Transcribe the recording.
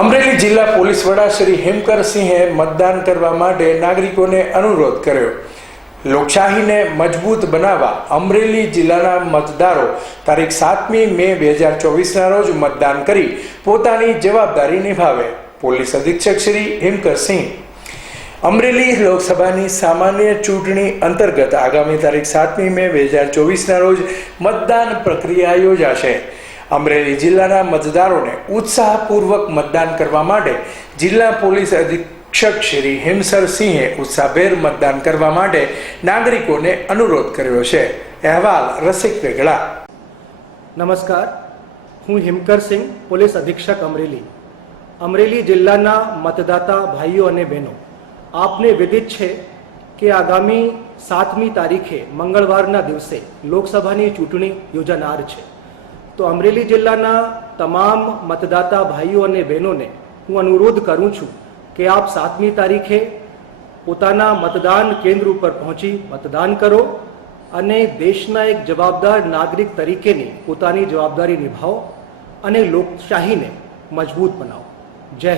અમરેલી જિલ્લા પોલીસ વડા શ્રી હેમકરસિંહે મતદાન કરવા માટે નાગરિકોને અનુરોધ કર્યો. લોકશાહીને મજબૂત બનાવવા અમરેલી જિલ્લાના મતદારો તારીખ સાતમી મે બે હજાર ચોવીસના રોજ મતદાન કરી પોતાની જવાબદારી નિભાવે. પોલીસ અધિક્ષક શ્રી હેમકરસિંહ અમરેલી લોકસભાની સામાન્ય ચૂંટણી અંતર્ગત આગામી તારીખ સાતમી મે બે હજાર ચોવીસના રોજ મતદાન પ્રક્રિયા યોજાશે. અમરેલી જિલ્લાના મતદારોને ઉત્સાહપૂર્વક મતદાન કરવા માટે જિલ્લા પોલીસ અધિક્ષક શ્રી હેમસરસિંહે ઉત્સાહભેર મતદાન કરવા માટે નાગરિકોને અનુરોધ કર્યો છે. અહેવાલ રસિક વેગડા. નમસ્કાર. હું હિમકર સિંહ, પોલીસ અધિક્ષક અમરેલી. અમરેલી જિલ્લાના મતદાતા ભાઈઓ અને બહેનો, આપને વિદિત છે કે આગામી સાતમી તારીખે મંગળવારના દિવસે લોકસભાની ચૂંટણી યોજાનાર છે. તો અમરેલી જિલ્લાના તમામ મતદાતા ભાઈઓ અને બહેનોને હું અનુરોધ કરું છું કે આપ સાતમી તારીખે પોતાના મતદાન કેન્દ્ર ઉપર પહોંચી મતદાન કરો અને દેશના એક જવાબદાર નાગરિક તરીકેની પોતાની જવાબદારી નિભાવો અને લોકશાહીને મજબૂત બનાવો. જય